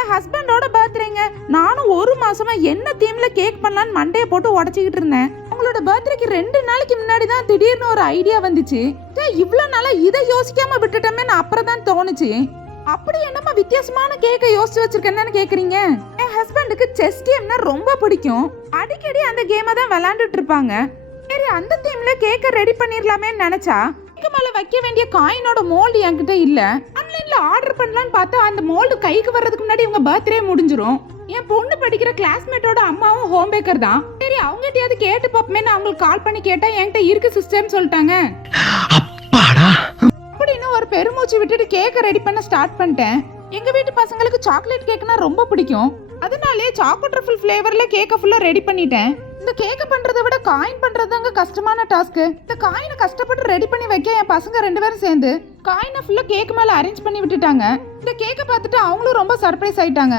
என் ஹஸ்பண்டோட பர்த்டேங்க. நானும் ஒரு மாசமா என்ன தீம்ல கேக் பண்ணலான்னு மண்டைய போட்டு உடச்சிக்கிட்டு இருந்தேன். அவங்களோட பர்த்டேக்கு 2 நாளைக்கு முன்னாடி தான் திடீர்னு ஒரு ஐடியா வந்துச்சு. இவ்வளவு நாளா இதை யோசிக்காம விட்டுட்டோமே அப்புறம் தான் தோணுச்சு. அப்படி என்னமா வித்தியாசமான கேக்க யோசிச்சு வச்சிருக்கேன்னு கேக்குறீங்க? என் ஹஸ்பண்டுக்கு செஸ் கேம்னா ரொம்ப பிடிக்கும். அடிக்கடி அந்த கேமை தான் விளையாண்டுட்டு இருப்பாங்க. சரி, அந்த தீம்ல கேக்க ரெடி பண்ணிரலாமேன்னு நினைச்சா கேக்கு மேல வைக்க வேண்டிய காயினோட மோல்டு என்கிட்ட இல்ல. ஆன்லைன்ல ஆர்டர் பண்ணலாம்னு பார்த்தா அந்த மோல்டு கைக்கு வர்றதுக்கு முன்னாடி இவங்க பர்த்டே முடிஞ்சிரும். என் பொண்ணு படிக்கிற கிளாஸ்மேட்டோட அம்மாவும் ஹோம் பேக்கர் தான். சரி, அவங்ககிட்டயாவது கேட்டு பாப்போமேன்னு அவங்களுக்கு கால் பண்ணி கேட்டா என்கிட்ட இருக்கு சிஸ்டர்னு சொல்லிட்டாங்க. அப்படின்னு ஒரு பெருமூச்சு விட்டுட்டு கேக்க ரெடி பண்ண ஸ்டார்ட் பண்ணிட்டேன். எங்க வீட்டு பசங்களுக்கு சாக்லேட் கேக்னா ரொம்ப பிடிக்கும். அதனாலே சாக்கோ ட்ரஃபிள் ஃப்ளேவர்ல கேக்க ஃபுல்லா ரெடி பண்ணிட்டேன். இந்த கேக்க பண்றதை விட காயின் பண்றதுதாங்க கஷ்டமான டாஸ்க். இந்த காயினை கஷ்டப்பட்டு ரெடி பண்ணி வைக்க என் பசங்க 2 பேரும் சேர்ந்து காயினை ஃபுல்லா கேக் மேல அரேஞ்ச் பண்ணி விட்டுட்டாங்க. இந்த கேக்க பார்த்துட்டு அவங்களும் ரொம்ப சர்ப்ரைஸ் ஆயிட்டாங்க.